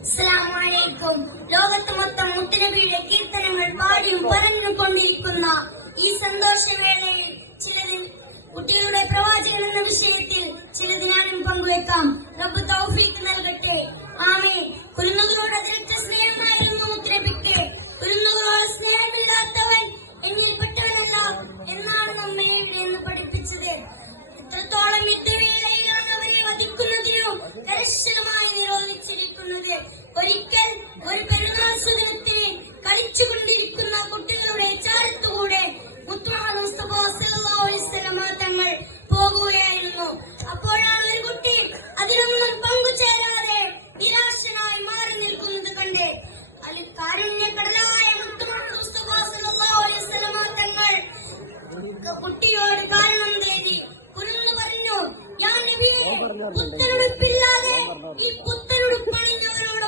അസ്സലാമലൈക്കും. ലോകത്ത് മൊത്തം മുത്തുനബിയുടെ കീർത്തനങ്ങൾ പാടിയും പറഞ്ഞുകൊണ്ടിരിക്കുന്ന ഈ സന്തോഷവേളയിൽ കുട്ടികളുടെ പ്രവാചകൻ എന്ന വിഷയത്തിൽ ചിലത് ഞാനും പങ്കുവെക്കാം. റബ്ബ് തൗഫീഖ് നൽകട്ടെ. ആമീൻ.